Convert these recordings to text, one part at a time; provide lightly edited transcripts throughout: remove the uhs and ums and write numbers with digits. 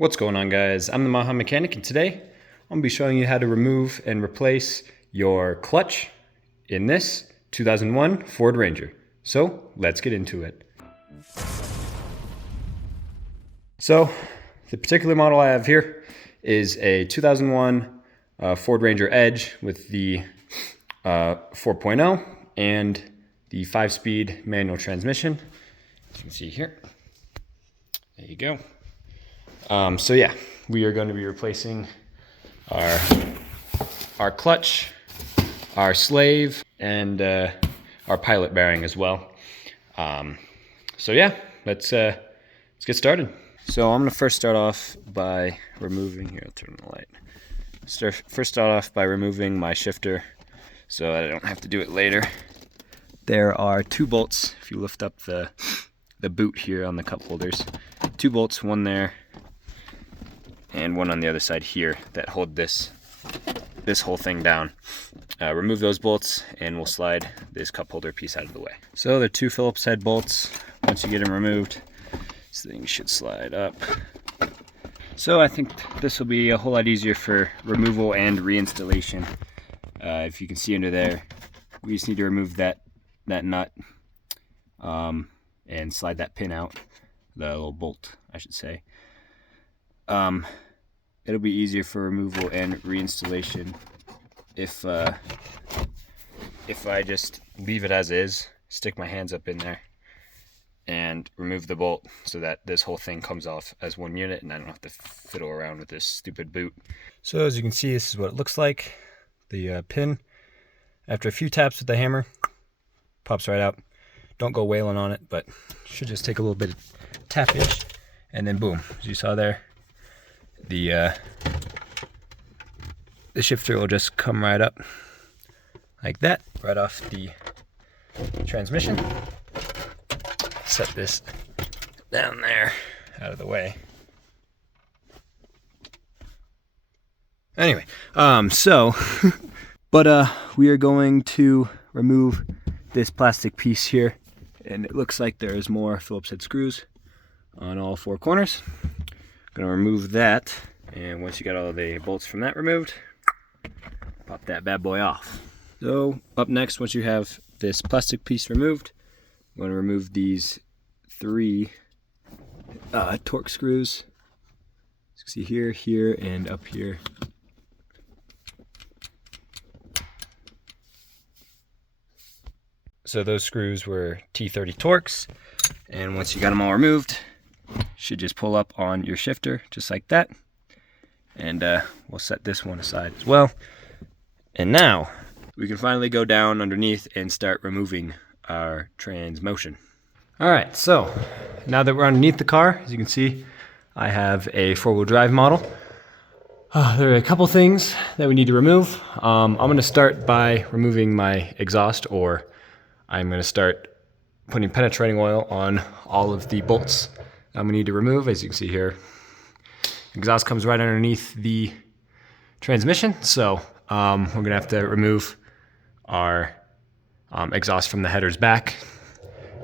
What's going on, guys? I'm the Maha Mechanic, and today I'm going to be showing you how to remove and replace your clutch in this 2001 Ford Ranger. So let's get into it. So the particular model I have here is a 2001 Ford Ranger Edge with the 4.0 and the 5-speed manual transmission. As you can see here. There you go. So yeah, we are going to be replacing our clutch, our slave, and our pilot bearing as well. So yeah, let's get started. So I'm going to first start off by removing, here I'll turn the light. First start off by removing my shifter so I don't have to do it later. There are 2 bolts, if you lift up the boot here on the cup holders. 2 bolts, one there and one on the other side here that hold this whole thing down. Remove those bolts and we'll slide this cup holder piece out of the way. So they're 2 Phillips head bolts. Once you get them removed, this thing should slide up. So I think this will be a whole lot easier for removal and reinstallation. If you can see under there, we just need to remove that nut and slide that pin out, the little bolt I should say. It'll be easier for removal and reinstallation if I just leave it as is, stick my hands up in there and remove the bolt so that this whole thing comes off as one unit and I don't have to fiddle around with this stupid boot. So as you can see, this is what it looks like. The pin, after a few taps with the hammer, pops right out. Don't go wailing on it, but should just take a little bit of tappage, and then boom, as you saw there, the shifter will just come right up like that, right off the transmission. Set this down there out of the way. Anyway, we are going to remove this plastic piece here, and it looks like there's more Phillips head screws on all 4 corners. Going to remove that, and once you got all the bolts from that removed, pop that bad boy off. So up next, once you have this plastic piece removed, I'm going to remove these 3 torque screws. You can see here, here, and up here. So those screws were T30 Torx, and once you got them all removed, should just pull up on your shifter just like that, and we'll set this one aside as well. And now we can finally go down underneath and start removing our transmission. Alright, so now that we're underneath the car, as you can see, I have a 4-wheel drive model. There are a couple things that we need to remove. I'm going to start by removing my exhaust, or I'm going to start putting penetrating oil on all of the bolts I'm going to need to remove. As you can see here, exhaust comes right underneath the transmission, so we're going to have to remove our exhaust from the headers back,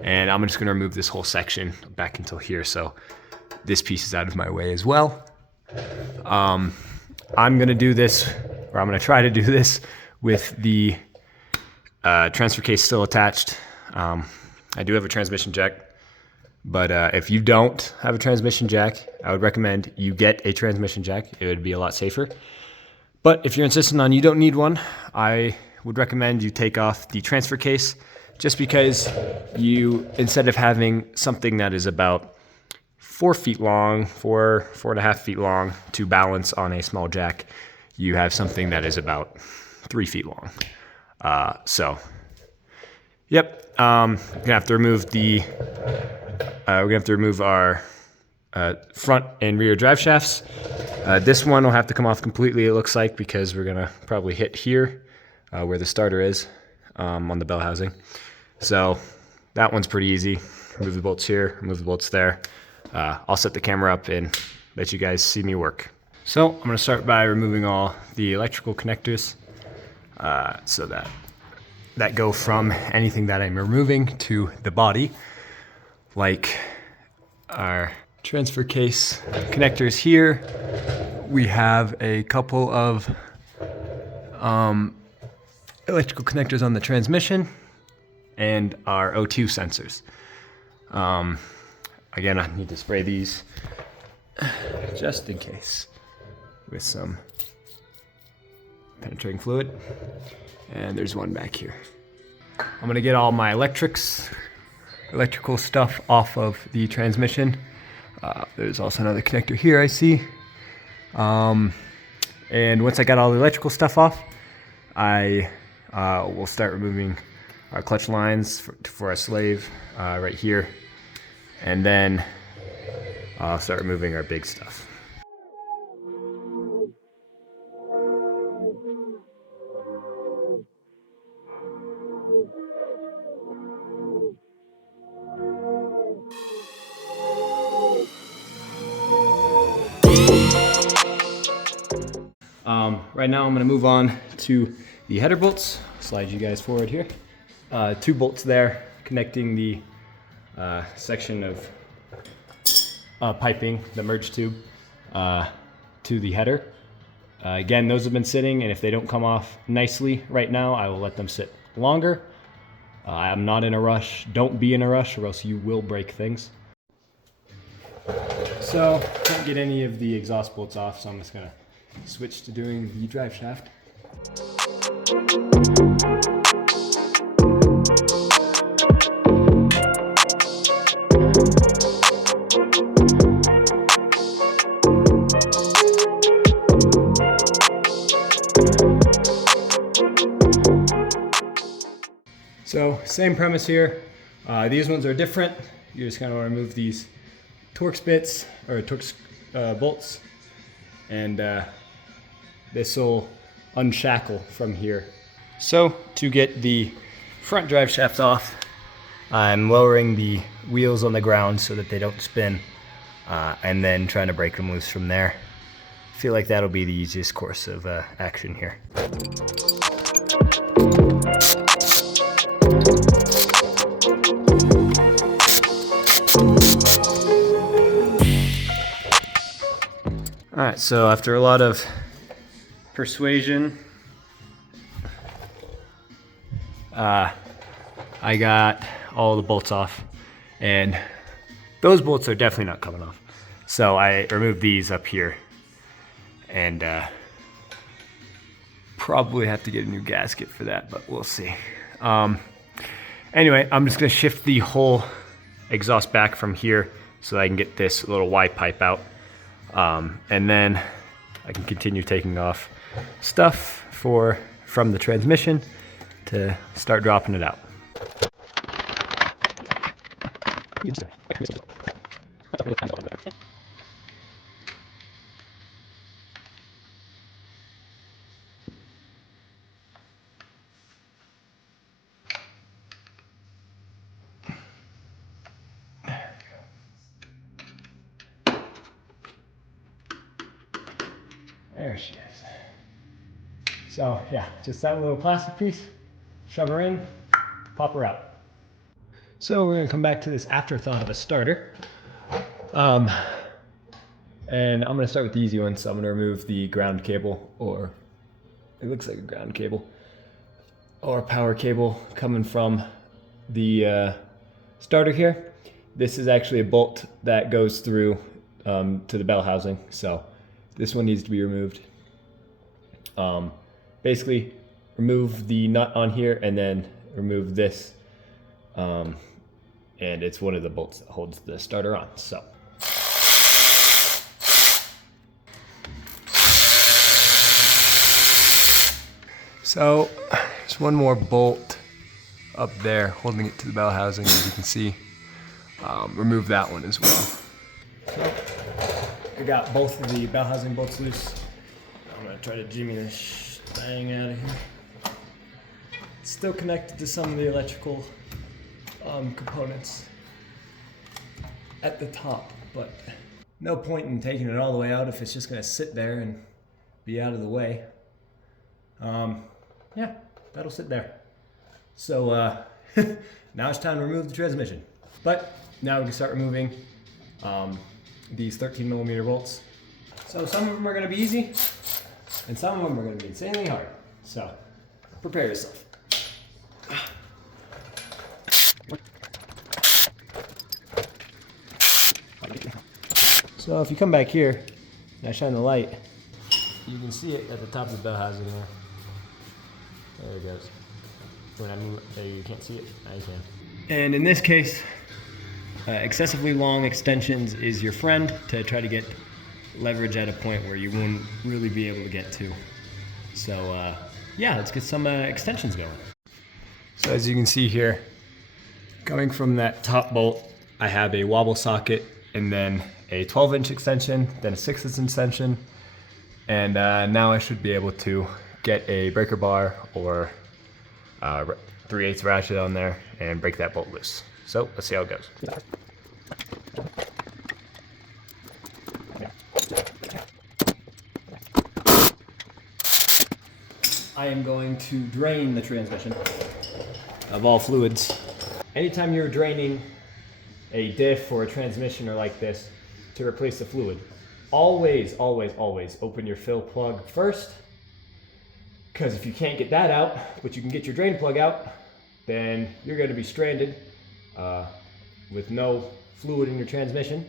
and I'm just going to remove this whole section back until here, so this piece is out of my way as well. I'm going to do this, or I'm going to try to do this with the transfer case still attached. I do have a transmission jack, but if you don't have a transmission jack, I would recommend you get a transmission jack. It would be a lot safer. But if you're insistent on you don't need one, I would recommend you take off the transfer case, just because you, instead of having something that is about 4 feet long, 4.5 feet long to balance on a small jack, you have something that is about 3 feet long. Yep, we're gonna have to remove our front and rear drive shafts. This one will have to come off completely, it looks like, because we're gonna probably hit here where the starter is on the bell housing. So that one's pretty easy. Remove the bolts here, remove the bolts there. I'll set the camera up and let you guys see me work. So I'm gonna start by removing all the electrical connectors so that go from anything that I'm removing to the body, like our transfer case connectors here. We have a couple of electrical connectors on the transmission and our O2 sensors. Again, I need to spray these just in case with some penetrating fluid. And there's one back here. I'm gonna get all my electrical stuff off of the transmission. There's also another connector here I see. And once I got all the electrical stuff off, I will start removing our clutch lines for our slave right here. And then I'll start removing our big stuff. Right now I'm going to move on to the header bolts. Slide you guys forward here. 2 bolts there connecting the section of piping, the merge tube, to the header. Again, those have been sitting, and if they don't come off nicely right now, I will let them sit longer. I'm not in a rush. Don't be in a rush or else you will break things. So, can't get any of the exhaust bolts off, so I'm just going to switch to doing the drive shaft. So, same premise here. These ones are different. You just kind of want to remove these Torx bits, or Torx bolts, and this will unshackle from here. So, to get the front drive shaft off, I'm lowering the wheels on the ground so that they don't spin, and then trying to break them loose from there. I feel like that'll be the easiest course of action here. Alright, so after a lot of persuasion, I got all the bolts off, and those bolts are definitely not coming off. So I removed these up here, and probably have to get a new gasket for that, but we'll see. Anyway, I'm just gonna shift the whole exhaust back from here so I can get this little Y pipe out. And then I can continue taking off stuff from the transmission to start dropping it out. There she is. So yeah, just that little plastic piece, shove her in, pop her out. So we're gonna come back to this afterthought of a starter. And I'm gonna start with the easy one. So I'm gonna remove the ground cable, or it looks like a ground cable, or power cable coming from the starter here. This is actually a bolt that goes through to the bell housing. So this one needs to be removed. Basically, remove the nut on here and then remove this. And it's one of the bolts that holds the starter on. So there's one more bolt up there holding it to the bell housing, as you can see. Remove that one as well. So I got both of the bell housing bolts loose. I'm gonna try to jimmy this thing out of here. It's still connected to some of the electrical components at the top, but no point in taking it all the way out if it's just gonna sit there and be out of the way. Yeah, that'll sit there. So now it's time to remove the transmission. But now we can start removing these 13mm bolts. So some of them are going to be easy, and some of them are going to be insanely hard. So prepare yourself. So if you come back here and I shine the light, you can see it at the top of the bell housing there. There it goes. When I move, there you can't see it. Now you can. And in this case, excessively long extensions is your friend to try to get leverage at a point where you won't really be able to get to. So yeah, let's get some extensions going. So as you can see here, coming from that top bolt, I have a wobble socket and then a 12-inch extension, then a 6-inch extension, and now I should be able to get a breaker bar or 3/8 ratchet on there and break that bolt loose. So let's see how it goes. I am going to drain the transmission of all fluids. Anytime you're draining a diff or a transmission or like this to replace the fluid, always open your fill plug first, because if you can't get that out, but you can get your drain plug out, then you're going to be stranded with no fluid in your transmission.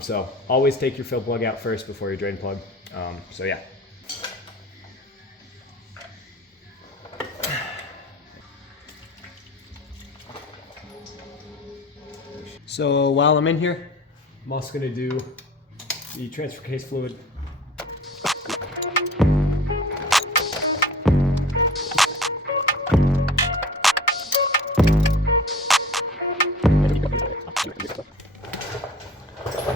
So always take your fill plug out first before your drain plug. So yeah. So while I'm in here, I'm also going to do the transfer case fluid.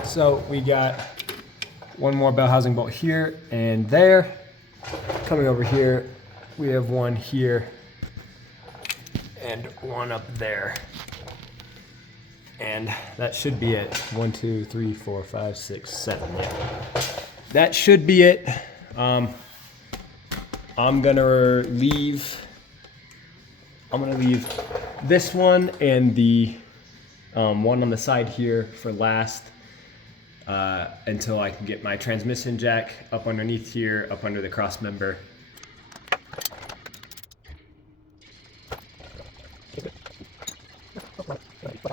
So we got one more bell housing bolt here and there. Coming over here, we have one here and one up there. And that should be it. 1, 2, 3, 4, 5, 6, 7. Yeah. That should be it. I'm gonna leave this one and the one on the side here for last until I can get my transmission jack up underneath here, up under the cross member.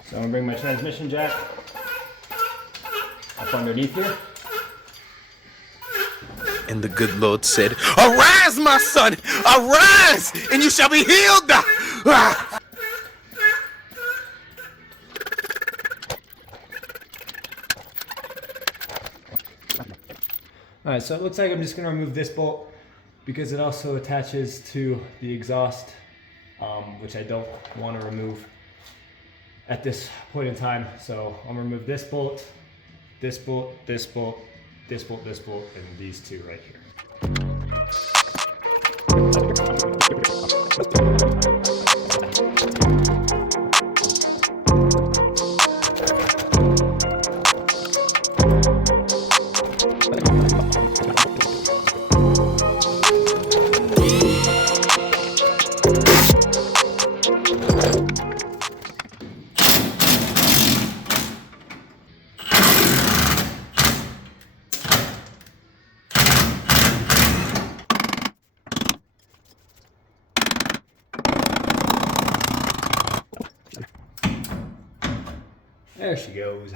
So I'm gonna bring my transmission jack up underneath here. And the good Lord said, "Arise, my son, arise, and you shall be healed." Alright, so it looks like I'm just gonna remove this bolt because it also attaches to the exhaust, which I don't want to remove at this point in time. So I'm gonna remove this bolt, this bolt, this bolt, this bolt, this bolt, and these two right here. There she goes.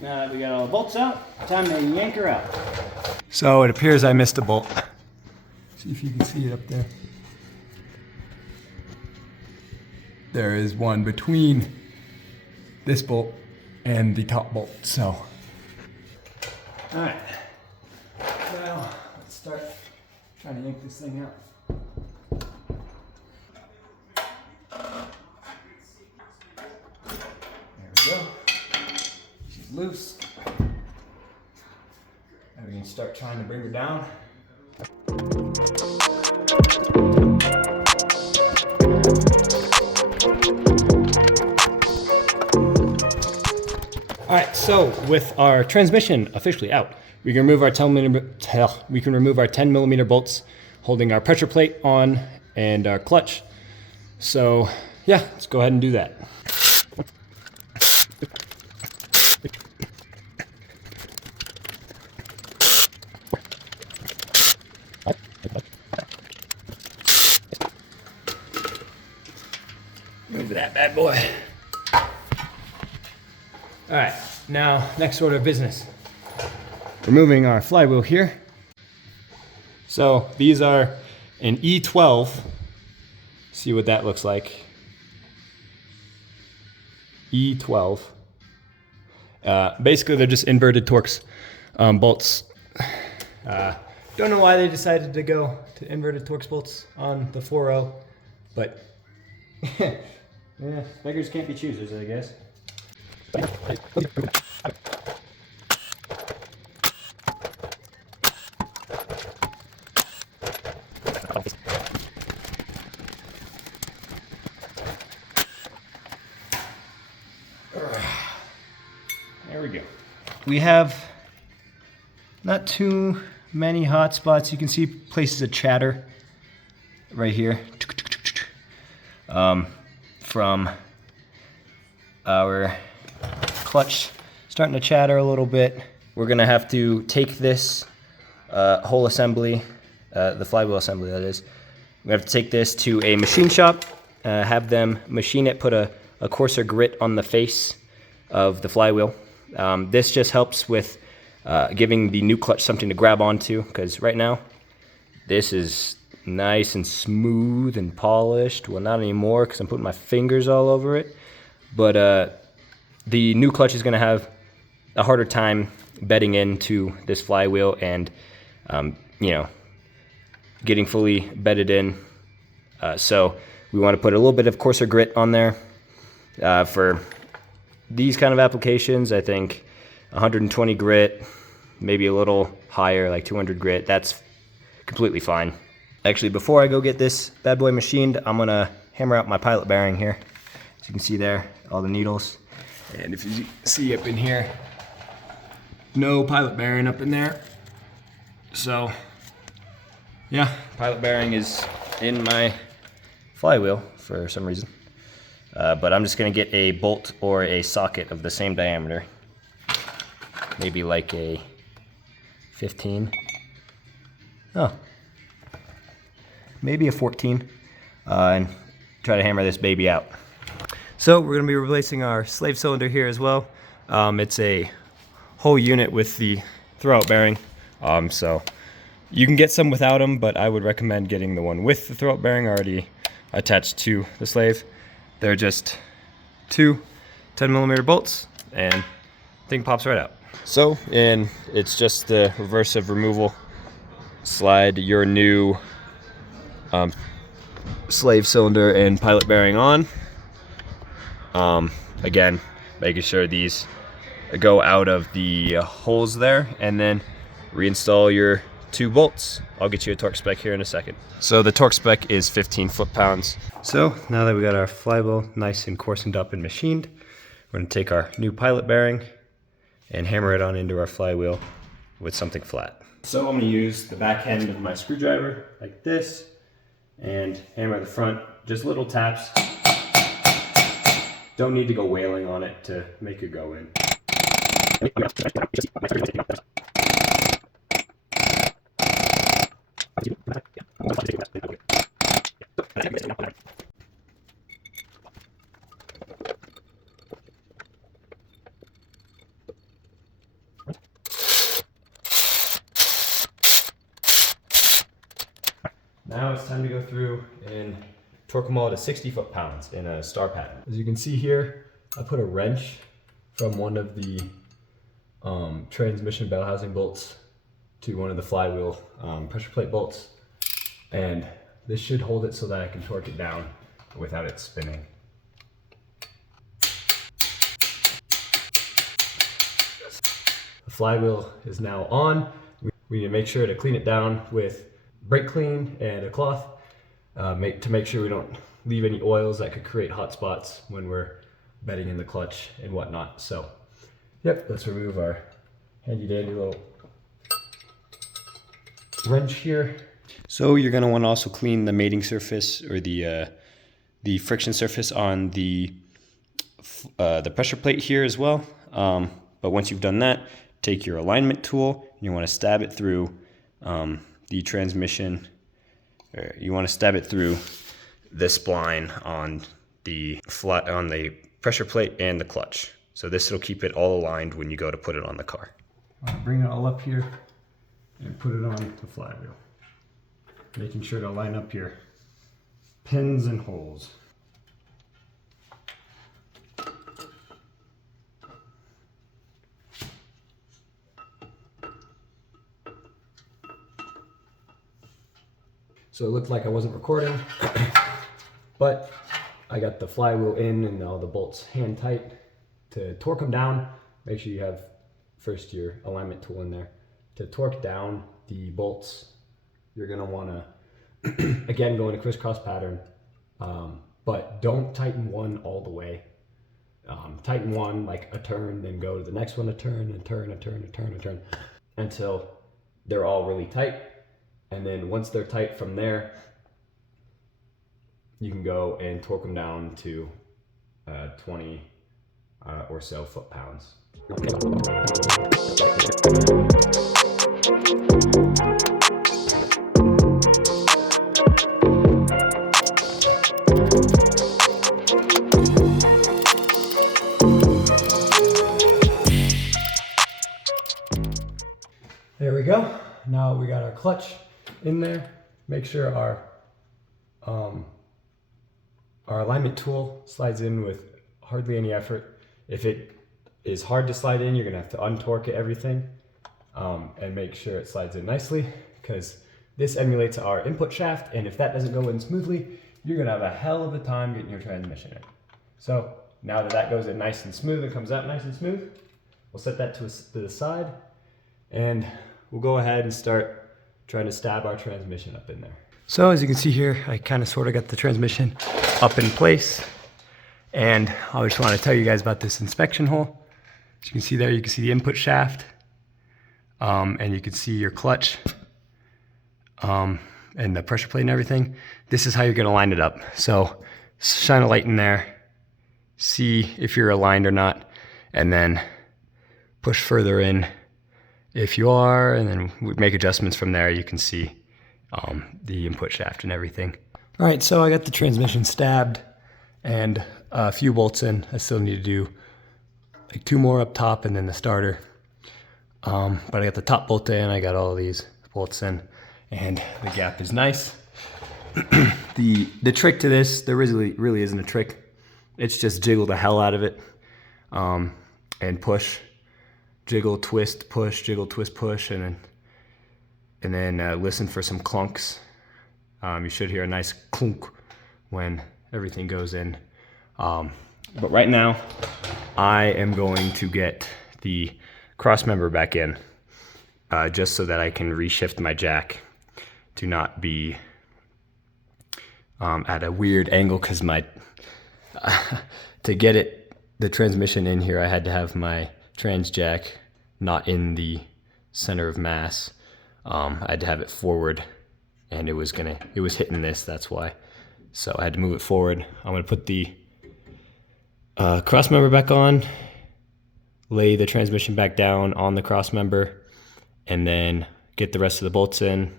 Now that we got all the bolts out, time to yank her out. So it appears I missed a bolt. See if you can see it up there. There is one between this bolt and the top bolt, so. All right, now let's start trying to yank this thing out. Go. She's loose. And we can start trying to bring her down. All right, so with our transmission officially out, we can remove our 10mm bolts holding our pressure plate on and our clutch. So yeah, let's go ahead and do that. Move that bad boy. All right, now next order of business. Removing our flywheel here. So these are an E12. See what that looks like. E12. Basically, they're just inverted Torx bolts. Don't know why they decided to go to inverted Torx bolts on the 4.0, but yeah, beggars can't be choosers, I guess. There we go. We have not too many hot spots. You can see places of chatter right here from our clutch starting to chatter a little bit. We're gonna have to take this whole assembly, the flywheel assembly that is, we have to take this to a machine shop, have them machine it, put a coarser grit on the face of the flywheel. This just helps with giving the new clutch something to grab onto, because right now this is nice and smooth and polished. Well, not anymore because I'm putting my fingers all over it, but the new clutch is going to have a harder time bedding into this flywheel and you know, getting fully bedded in. So we want to put a little bit of coarser grit on there. For these kind of applications, I think 120 grit, maybe a little higher, like 200 grit, that's completely fine. Actually, before I go get this bad boy machined, I'm gonna hammer out my pilot bearing here. As you can see there, all the needles. And if you see up in here, no pilot bearing up in there. So, yeah, pilot bearing is in my flywheel for some reason. But I'm just gonna get a bolt or a socket of the same diameter. Maybe like a 15. Oh, maybe a 14. And try to hammer this baby out. So we're gonna be replacing our slave cylinder here as well. It's a whole unit with the throwout bearing. So you can get some without them, but I would recommend getting the one with the throwout bearing already attached to the slave. They're just two 10mm bolts and thing pops right out. So, and it's just the reverse of removal. Slide your new slave cylinder and pilot bearing on. Again, making sure these go out of the holes there, and then reinstall your 2 bolts. I'll get you a torque spec here in a second. So the torque spec is 15 foot-pounds. So now that we got our flywheel nice and coarsened up and machined, we're gonna take our new pilot bearing and hammer it on into our flywheel with something flat. So I'm gonna use the back end of my screwdriver like this and hammer the front, just little taps. Don't need to go wailing on it to make it go in. Now it's time to go through and torque them all to 60 foot-pounds in a star pattern. As you can see here, I put a wrench from one of the transmission bell housing bolts to one of the flywheel pressure plate bolts, and this should hold it so that I can torque it down without it spinning. The flywheel is now on. We need to make sure to clean it down with brake clean and a cloth to make sure we don't leave any oils that could create hot spots when we're bedding in the clutch and whatnot. So, yep, let's remove our handy dandy little wrench here. So you're going to want to also clean the mating surface or the the friction surface on the pressure plate here as well. But once you've done that, take your alignment tool. You want to stab it through the transmission. Or you want to stab it through the spline on the pressure plate and the clutch. So this will keep it all aligned when you go to put it on the car. Bring it all up here and put it on the flywheel, making sure to line up your pins and holes. So it looked like I wasn't recording, but I got the flywheel in and all the bolts hand tight. To torque them down, make sure you have first your alignment tool in there. To torque down the bolts, you're gonna wanna, again, go in a crisscross pattern, but don't tighten one all the way. Tighten one like a turn, then go to the next one a turn, a turn, a turn, a turn, a turn, until they're all really tight. And then once they're tight from there, you can go and torque them down to 20 or so foot-pounds. There we go. Now we got our clutch in there. Make sure our alignment tool slides in with hardly any effort. If it is hard to slide in, you're gonna have to untorque everything and make sure it slides in nicely, because this emulates our input shaft, and if that doesn't go in smoothly, you're gonna have a hell of a time getting your transmission in. So now that that goes in nice and smooth and comes out nice and smooth, we'll set that to the side, and we'll go ahead and start trying to stab our transmission up in there. So as you can see here, I kind of sort of got the transmission up in place. And I just want to tell you guys about this inspection hole. As you can see there, you can see the input shaft. And you can see your clutch and the pressure plate and everything. This is how you're going to line it up. So shine a light in there, see if you're aligned or not, and then push further in if you are, and then we make adjustments from there. You can see the input shaft and everything. All right, so I got the transmission stabbed and a few bolts in. I still need to do like 2 more up top and then the starter. But I got the top bolt in, I got all these bolts in, and the gap is nice. The trick to this, there really isn't a trick. It's just jiggle the hell out of it and push. Jiggle, twist, push, jiggle, twist, push, and then listen for some clunks. You should hear a nice clunk when everything goes in. But right now, I am going to get the cross member back in, just so that I can reshift my jack to not be at a weird angle, because to get the transmission in here, I had to have my trans jack not in the center of mass. I had to have it forward, and it was hitting this, that's why. So I had to move it forward. I'm gonna put the cross member back on, lay the transmission back down on the cross member, and then get the rest of the bolts in,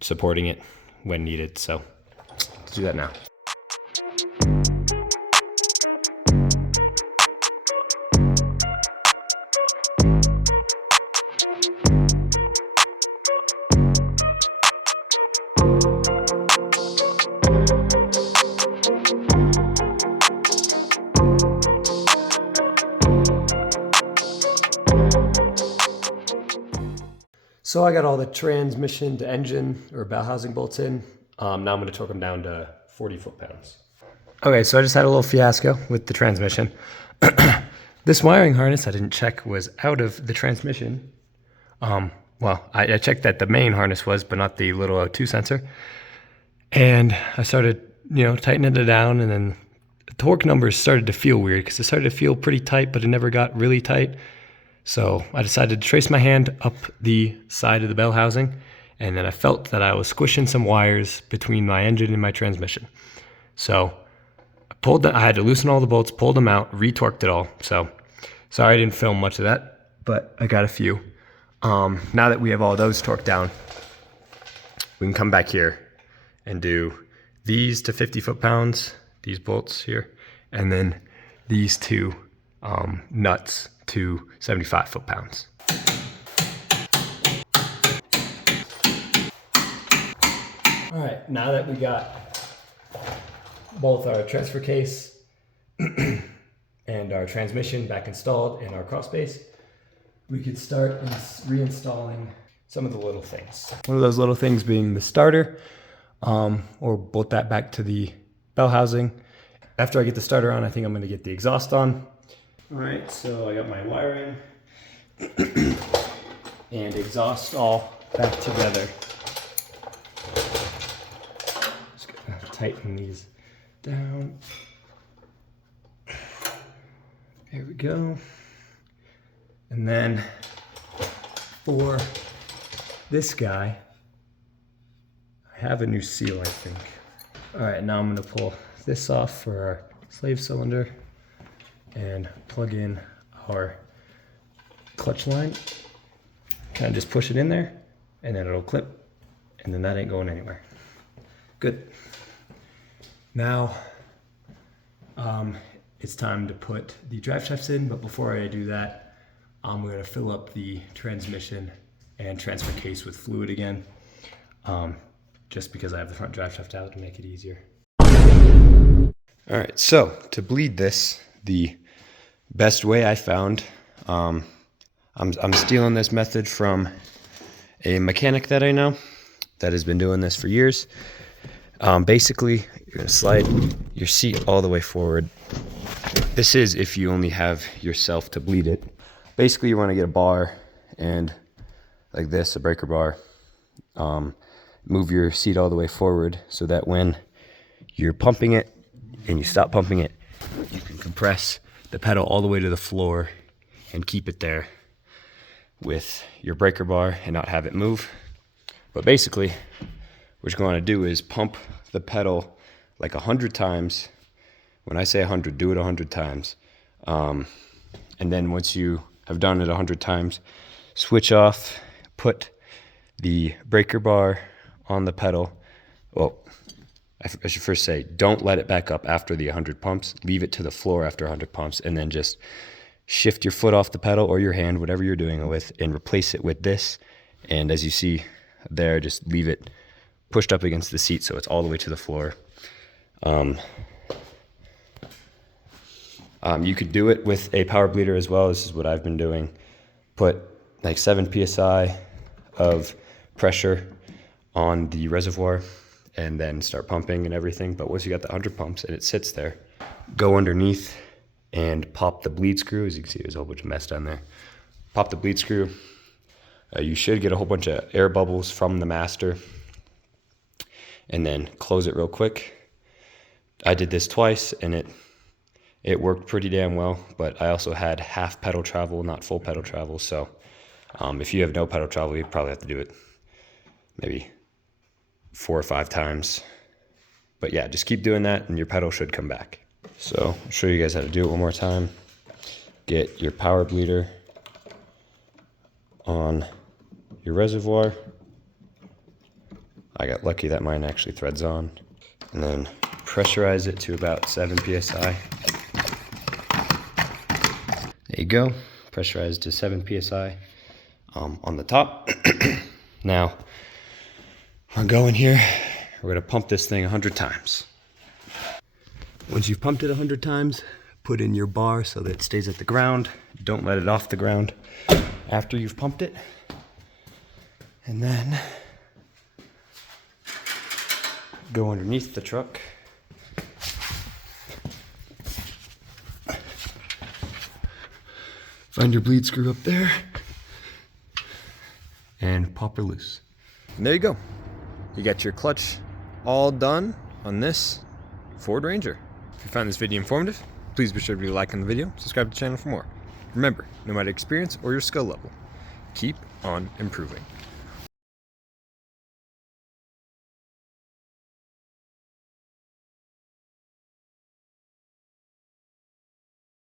supporting it when needed. So let's do that now. So I got all the transmission to engine or bell housing bolts in. Now I'm going to torque them down to 40 foot-pounds. Okay, so I just had a little fiasco with the transmission. This wiring harness I didn't check was out of the transmission. Well, I checked that the main harness was, but not the little O2 sensor. And I started, tightening it down, and then the torque numbers started to feel weird, because it started to feel pretty tight, but it never got really tight. So I decided to trace my hand up the side of the bell housing and then I felt that I was squishing some wires between my engine and my transmission. So I had to loosen all the bolts, pulled them out, retorqued it all. So sorry I didn't film much of that, but I got a few. Now that we have all those torqued down, we can come back here and do these to 50 foot-pounds, these bolts here, and then these two nuts to 75 foot-pounds. All right, now that we got both our transfer case and our transmission back installed in our crawl space, we could start reinstalling some of the little things. One of those little things being the starter, or bolt that back to the bell housing. After I get the starter on, I think I'm gonna get the exhaust on. All right, so I got my wiring and exhaust all back together. Just gonna tighten these down. There we go. And then for this guy, I have a new seal, I think. All right, now I'm gonna pull this off for our slave cylinder and plug in our clutch line. Kind of just push it in there and then it'll clip, and then that ain't going anywhere. Good. Now, it's time to put the drive shafts in, but before I do that, I'm gonna fill up the transmission and transfer case with fluid again, just because I have the front drive shaft out to make it easier. All right, so to bleed this, the best way I found, I'm stealing this method from a mechanic that I know that has been doing this for years. Basically, you're gonna slide your seat all the way forward. This is if you only have yourself to bleed it. Basically, you wanna get a bar and like this, a breaker bar. Move your seat all the way forward so that when you're pumping it and you stop pumping it, you can compress the pedal all the way to the floor and keep it there with your breaker bar and not have it move. But basically, what you're going to do is pump the pedal like 100 times. When I say 100, do it 100 times. And then once you have done it 100 times, switch off, put the breaker bar on the pedal. Well, I should first say, don't let it back up after the 100 pumps. Leave it to the floor after 100 pumps, and then just shift your foot off the pedal or your hand, whatever you're doing it with, and replace it with this. And as you see there, just leave it pushed up against the seat so it's all the way to the floor. You could do it with a power bleeder as well. This is what I've been doing. Put like 7 PSI of pressure on the reservoir and then start pumping and everything. But once you got the 100 pumps and it sits there, go underneath and pop the bleed screw. As you can see, there's a whole bunch of mess down there. Pop the bleed screw. You should get a whole bunch of air bubbles from the master, and then close it real quick. I did this twice and it worked pretty damn well, but I also had half pedal travel, not full pedal travel. So if you have no pedal travel, you probably have to do it maybe 4 or 5 times. But yeah, just keep doing that and your pedal should come back. So I'll show you guys how to do it one more time. Get your power bleeder on your reservoir. I got lucky that mine actually threads on. And then pressurize it to about 7 PSI. There you go, pressurized to 7 PSI on the top. Now, we're going here, we're gonna pump this thing 100 times. Once you've pumped it 100 times, put in your bar so that it stays at the ground. Don't let it off the ground after you've pumped it. And then go underneath the truck. Find your bleed screw up there and pop her loose. And there you go. You got your clutch all done on this Ford Ranger. If you found this video informative, please be sure to leave a like on the video, subscribe to the channel for more. Remember, no matter experience or your skill level, keep on improving.